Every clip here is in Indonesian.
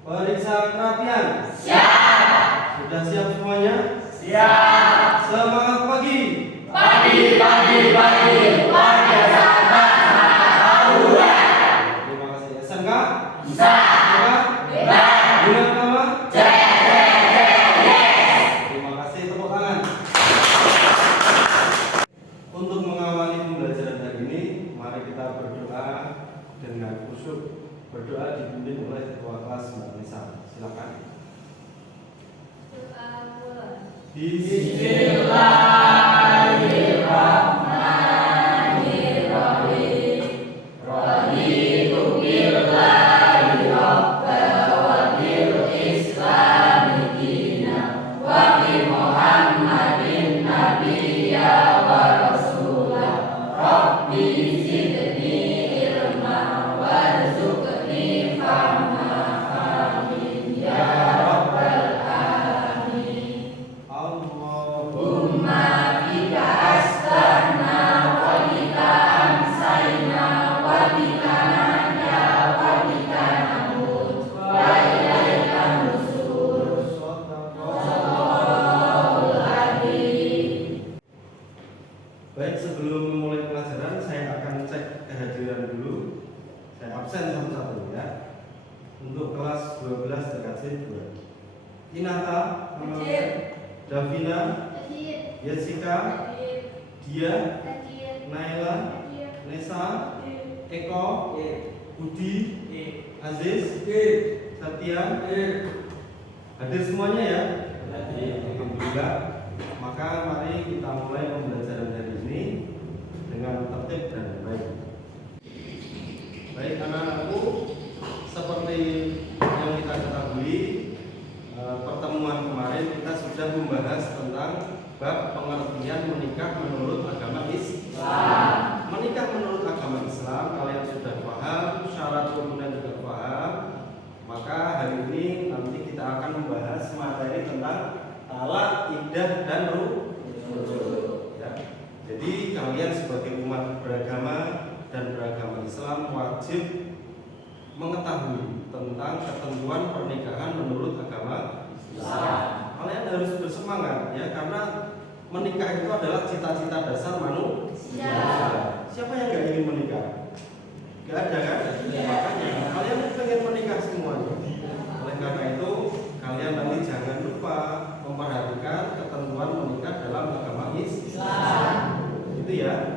Periksa kerapian. Siap. Sudah siap semuanya? Siap. Semangat pagi. Pagi. Warga sahabat Tauran. Terima kasih. SMK? Bisa. Bebas. Bulan pertama? Yes. Terima kasih, tepuk tangan. Untuk mengawali pembelajaran hari ini, mari kita berdoa dengan khusyuk. Berdoa dipimpin oleh ketua kelas Mbak Nisa. Silakan. Bismillahirrahmanirrahim. Raditu billahi rabban wa bil islami dinan wa bi Muhammadin nabiyya wa rasulah. Rabbi zidni ilma warzuqni fahma. Amin ya rabbal alamin. Allahumma bika asbahna wa bika amsayna wa bika nahya wa bika namut wa ilaika nusyur. Shallallahul adzim. Baik, sebelum memulai pelajaran, saya akan cek kehadiran dulu. Saya absen satu-satu ya. Untuk kelas 12 TKJ 2. Inata, Hadir. Davina, Hadir. Jessica, Hadir. Dia, Hadir. Naila, Hadir. Nesa, Hadir. Eko, Budi, Aziz, Satya, hadir semuanya ya? Alhamdulillah. Maka mari kita mulai pembelajaran hari ini dengan tertib dan baik. Baik anak-anakku, seperti yang kita ketahui, pertemuan kemarin kita sudah membahas tentang bab pengertian menikah menurut agama Islam. Menikah menurut agama Islam, kalian sudah paham, syarat rukunnya juga paham. Maka hari ini nanti kita akan membahas materi tentang talak, iddah, dan rujuk. Ya. Jadi kalian sebagai umat beragama dan beragama Islam wajib mengetahui tentang ketentuan pernikahan menurut agama Islam. Kalian harus bersemangat ya, karena menikah itu adalah cita-cita dasar manusia. Siapa yang gak ingin menikah? Gak ada kan? Makanya kalian pengen menikah semuanya. Oleh karena itu kalian nanti jangan lupa memperhatikan ketentuan menikah dalam agama Islam. Itu ya.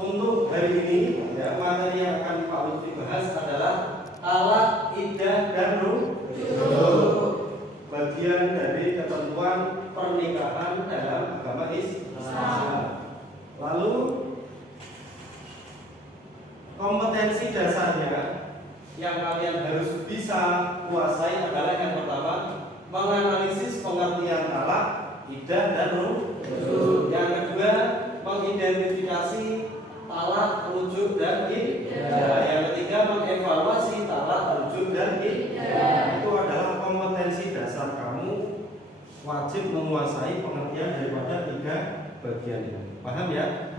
Untuk hari ini ya, materi yang akan Pak Lutfi bahas adalah talak, iddah, dan rujuk. Bagian dari ketentuan pernikahan dalam agama Islam. Lalu kompetensi dasarnya yang kalian harus bisa kuasai adalah yang pertama, menganalisis pengertian talak, iddah, dan rujuk. Yang kedua, mengidentifikasi talak, rujuk, dan iddah. Yang ketiga, mengevaluasi talak, rujuk, dan iddah. Itu adalah kompetensi dasar kamu, wajib menguasai pengertian daripada tiga bagian ini. Paham ya?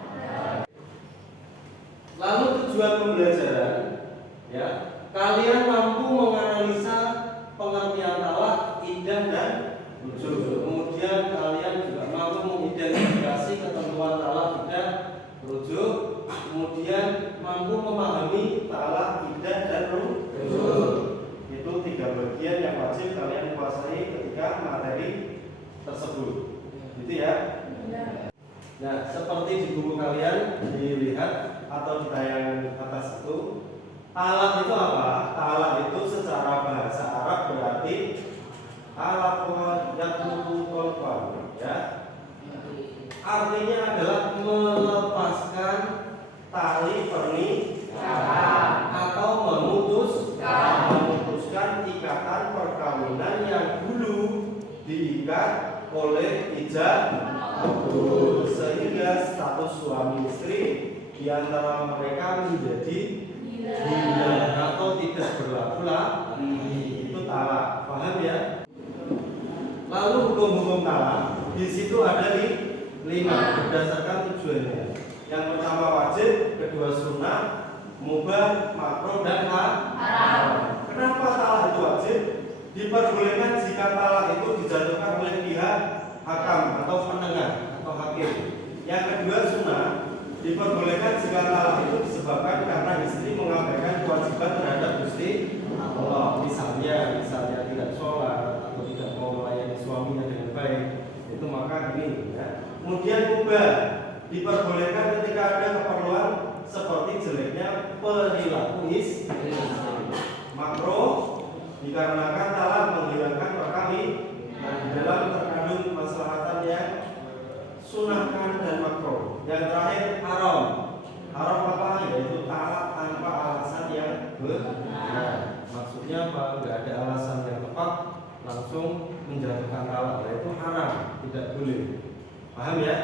Lalu tujuan pembelajaran ya, kalian mampu menganalisa pengertian talak, iddah, dan rujuk. Kemudian kalian juga mampu mengidentifikasi ketentuan talak, iddah, rujuk. Kemudian mampu memahami talak, iddah, dan rujuk. Itu tiga bagian yang wajib kalian kuasai ketika materi tersebut. Gitu ya. Nah, seperti di buku kalian dilihat atau di tayangan atas itu, talak itu apa? Talak itu secara bahasa Arab berarti talaqun ya. Artinya adalah melepaskan tali pernikahan atau memutuskan ikatan perkawinan yang dulu diikat oleh ijab kabul, sehingga status suami istri di antara mereka menjadi hilang atau tidak berlaku lagi. Itu talak. Paham ya? Lalu hukum-hukum talak di situ ada 5 berdasarkan tujuannya. Yang pertama wajib, kedua sunnah, mubah, makruh, dan haram. Kenapa diperbolehkan jika talak itu dijatuhkan oleh pihak hakam atau penengah atau hakim. Yang kedua sunnah, diperbolehkan jika talak itu disebabkan karena istri mengabaikan kewajiban terhadap Gusti Allah, misalnya tidak sholat atau tidak mau melayani suaminya dengan baik, itu maka ini ya. Kemudian mubah, diperbolehkan ketika ada keperluan seperti jeleknya perilaku istri. Makruh dikarenakan talak menghilangkan perkawin dan di dalam terkandung kemaslahatan yang sunahkan dan makruh. Yang terakhir haram. Haram apa? Yaitu talak tanpa alasan yang benar. Maksudnya apa? Enggak ada alasan yang tepat langsung menjatuhkan talak, yaitu haram, tidak boleh. Paham ya?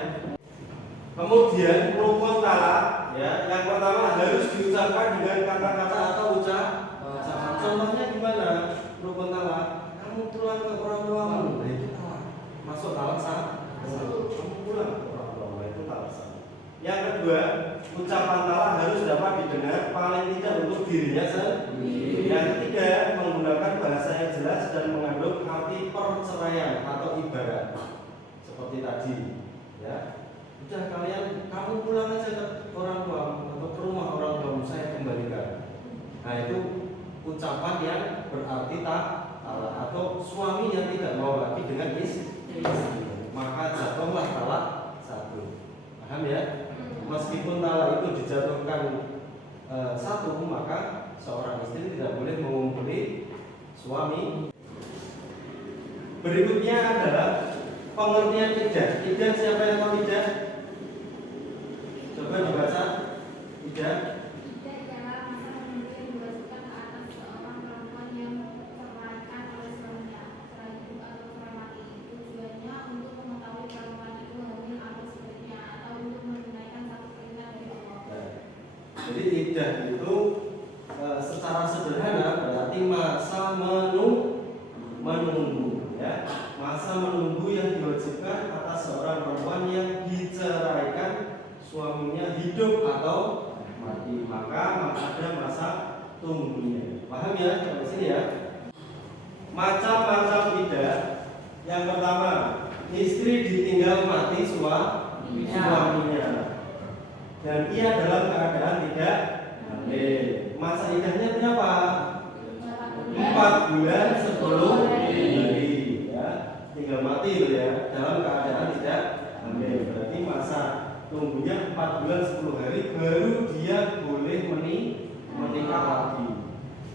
Kemudian rukun talak ya, yang pertama harus diucapkan dengan kata-kata atau ucapan. Contohnya gimana? Rukun talak, kamu pulang ke orang tuamu, nah itu talak. Masuk talak sah? Kamu pulang ke orang tuamu, itu talak sah. Yang kedua, ucapan talak harus dapat didengar paling tidak untuk dirinya sendiri. Yang ketiga, menggunakan bahasa yang jelas dan mengandung arti perceraian atau ibarat. Seperti tadi, ya. Udah kalian, kamu pulang aja ke orang tuamu atau ke rumah orang tuamu, saya kembalikan. Nah itu ucapan yang berarti talak atau suami yang tidak mau lagi dengan istri, maka jatuhlah talak satu. Paham ya? Meskipun talak itu dijatuhkan satu, maka seorang istri tidak boleh mengumpuli suami. Berikutnya adalah pengertian iddah. Iddah siapa yang tahu iddah? Coba dibaca iddah. Jadi iddah itu secara sederhana berarti masa menunggu ya. Masa menunggu yang diwajibkan atas seorang perempuan yang diceraikan suaminya hidup atau mati, maka ada masa tunggunya. Paham ya? Sampai sini ya. Macam-macam iddah. Yang pertama, istri ditinggal mati suaminya dan ia dalam keadaan tidak hamil. Masa iddahnya berapa? 4 bulan 10 hari ya. Tinggal mati loh ya, dalam keadaan tidak hamil. Berarti masa tunggunya 4 bulan 10 hari baru dia boleh menikah lagi.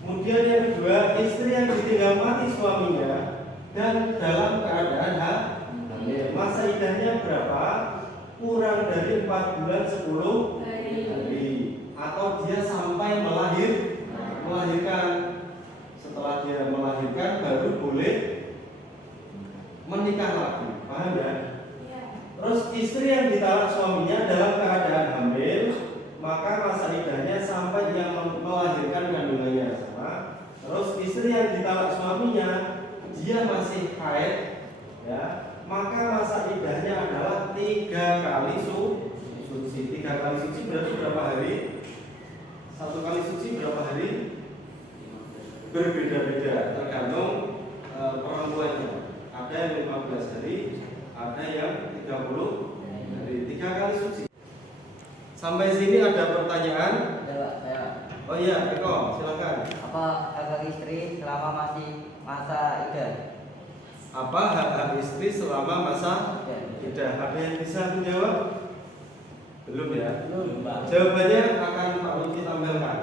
Kemudian yang kedua, istri yang ditinggal mati suaminya dan dalam keadaan hamil. Masa iddahnya berapa? Kurang dari 4 bulan 10 hari atau dia sampai melahirkan. Setelah dia melahirkan baru boleh menikah lagi. Paham ya? Terus istri yang ditalak suaminya dalam keadaan hamil, maka masa iddahnya sampai dia melahirkan kandungannya sama. Terus istri yang ditalak suaminya dia masih haid ya, maka masa iddahnya adalah 3 kali suci. 3 kali suci berarti berapa hari? 1 kali suci berapa hari? Berbeda-beda tergantung perempuannya. Ada yang 15 hari, ada yang 30 hari. 3 kali suci. Sampai sini ada pertanyaan? Oh iya, Eko, silakan. Apa hak istri selama masih masa iddah? Apa hak istri selama masa iddah? Ada yang bisa menjawab? Belum ya? Belum, Pak. Jawabannya akan Pak Lutfi tampilkan.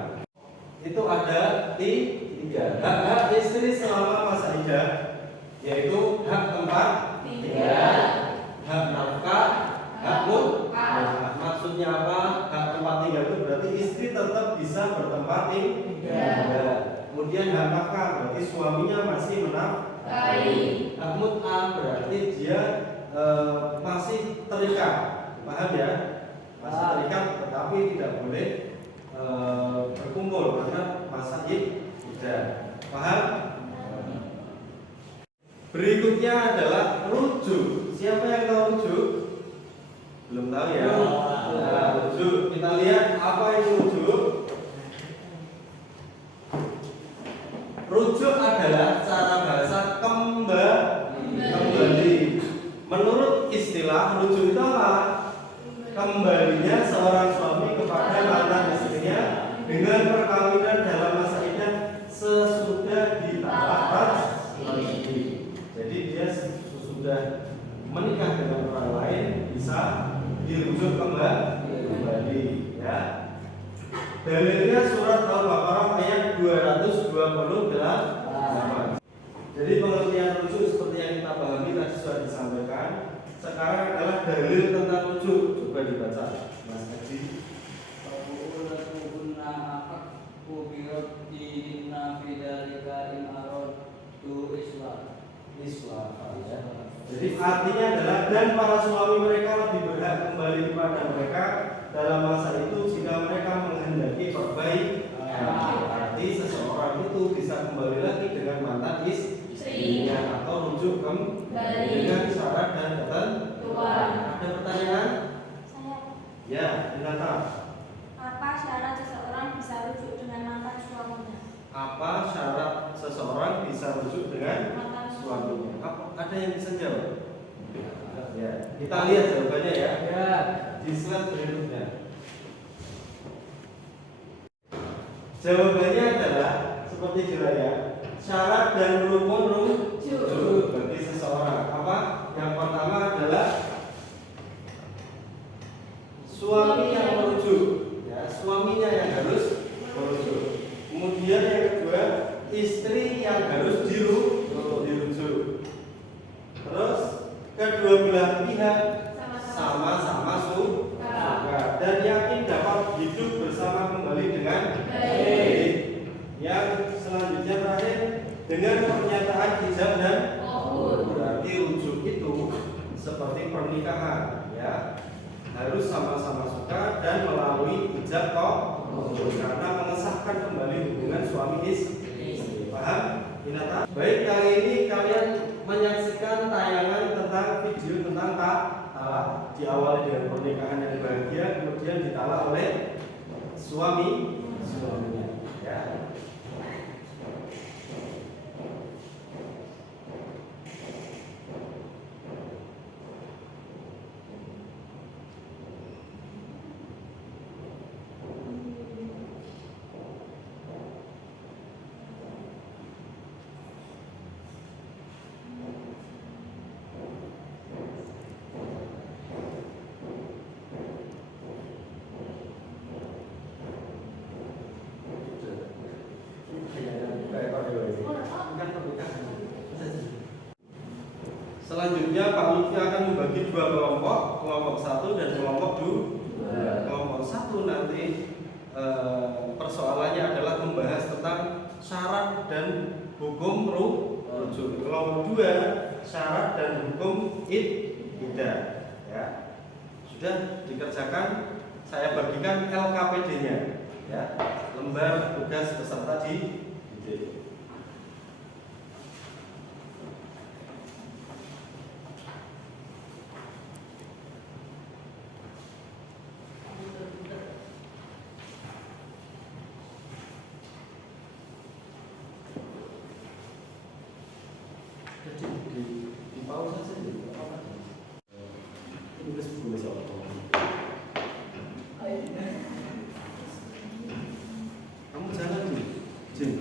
Itu ada 3 hak istri selama masa iddah, yaitu hak tempat tinggal, hak nafkah, hak mut'ah. Maksudnya apa? Hak tempat tinggal itu berarti istri tetap bisa bertempat tinggal. Kemudian hak nafkah berarti suaminya masih menafkahi. Hak mut'ah berarti dia masih terikat. Paham ya? Masih terikat tetapi tidak boleh berkumpul karena masa iddah. Paham? Berikutnya adalah rujuk. Siapa yang tahu rujuk? Belum tahu ya? Nah, rujuk. Kita lihat apa itu rujuk. Rujuk adalah cara bahasa 28. Jadi pengertian rujuk seperti yang kita pahami tadi sudah disampaikan. Sekarang adalah dalil tentang rujuk. Coba dibaca, Mas Haji. Islam. Jadi artinya adalah dan para suami mereka lebih berhak kembali kepada mereka dalam masa itu jika mereka menghendaki perbaikan. Arti seseorang itu bisa kembali lagi dengan mantan istrinya atau rujuk kembali dengan syarat dan ketentuan. Ada pertanyaan? Saya. Ya, Dinata. Apa syarat seseorang bisa rujuk dengan mantan suaminya? Apa syarat seseorang bisa rujuk dengan Mantan suaminya? Ada yang bisa jawab? Ya, kita lihat jawabannya ya. Di slide berikutnya. Jawabannya adalah seperti jeraya. Syarat dan rukun rujuk bagi seseorang. Apa? Yang pertama adalah suami yang merujuk. Ya, suaminya yang harus merujuk. Kemudian yang kedua, istri yang harus dirujuk. Terus kedua belah pihak sama-sama suka dan yakin dapat hidup bersama kembali dengan baik. Yang selanjutnya terakhir dengan pernyataan ijab dan qabul. Berarti rujuk itu seperti pernikahan, ya, harus sama-sama suka dan melalui ijab qabul karena mengesahkan kembali hubungan suami istri. Paham? Hinata? Baik, kali ini kalian menyaksikan tayangan tentang video tentang talak. Diawali dengan pernikahan yang bahagia, kemudian ditalak oleh suaminya. Ya. Selanjutnya Pak Lutfi akan membagi dua kelompok 1 dan kelompok 2. Kelompok 1 nanti persoalannya adalah membahas tentang syarat dan hukum rujuk. Kelompok 2 syarat dan hukum iddah. Ya. Sudah dikerjakan, saya bagikan LKPD-nya, ya, lembar tugas peserta didik. Di pause saja, tidak apa-apa. Tulis buku soal kamu jalan nih, Jin.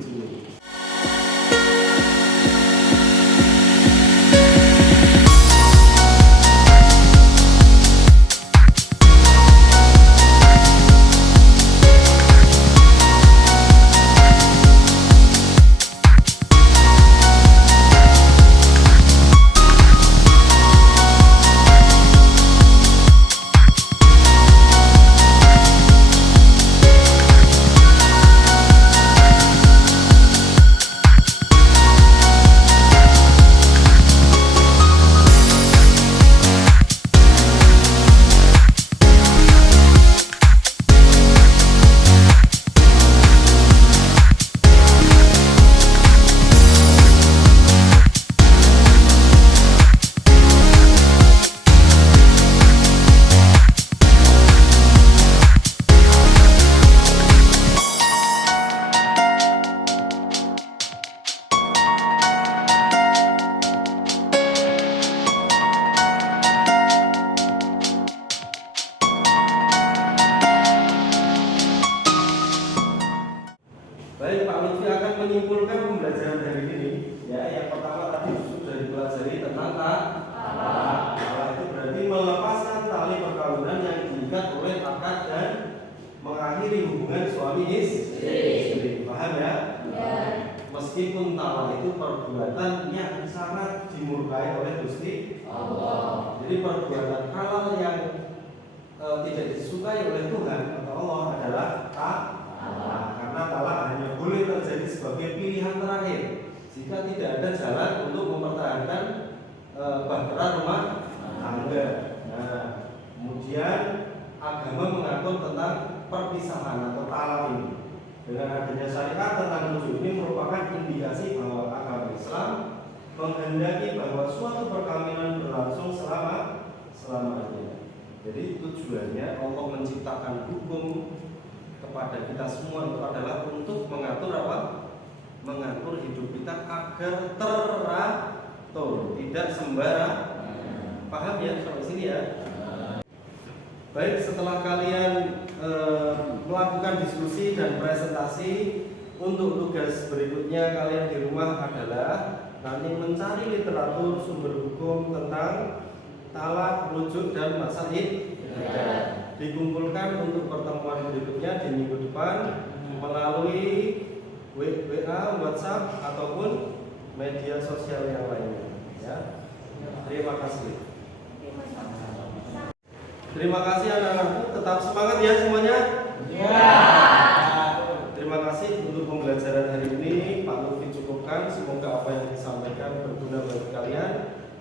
meskipun talak itu perbuatan yang sangat dimurkai oleh Gusti Allah. Jadi perbuatan halal yang tidak disukai oleh Tuhan atau Allah adalah talak. Karena talak hanya boleh terjadi sebagai pilihan terakhir jika tidak ada jalan untuk mempertahankan bahtera rumah tangga. Nah, kemudian agama mengatur tentang perpisahan atau talak ini. Dengan adanya syariat tentang rujuk ini merupakan indikasi bahwa agama Islam menghendaki bahwa suatu perkawinan berlangsung selamanya. Jadi tujuannya Allah menciptakan hukum kepada kita semua itu adalah untuk mengatur apa? Mengatur hidup kita agar teratur, tidak sembarang. Paham ya sampai sini ya? Baik, setelah kalian melakukan diskusi dan presentasi, untuk tugas berikutnya kalian di rumah adalah nanti mencari literatur sumber hukum tentang talak, rujuk dan masa iddah. Dikumpulkan untuk pertemuan berikutnya di minggu depan melalui WA, WhatsApp ataupun media sosial yang lainnya. Ya. Terima kasih. Terima kasih anak-anakku, tetap semangat ya semuanya. Ya. Terima kasih untuk pembelajaran hari ini. Pak Lutfi cukupkan. Semoga apa yang disampaikan berguna bagi kalian,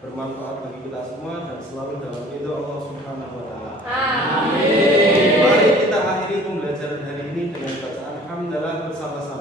bermanfaat bagi kita semua dan selalu dalam ridho Allah Subhanahu wa taala. Amin. Mari kita akhiri pembelajaran hari ini dengan bacaan hamdalah bersama-sama.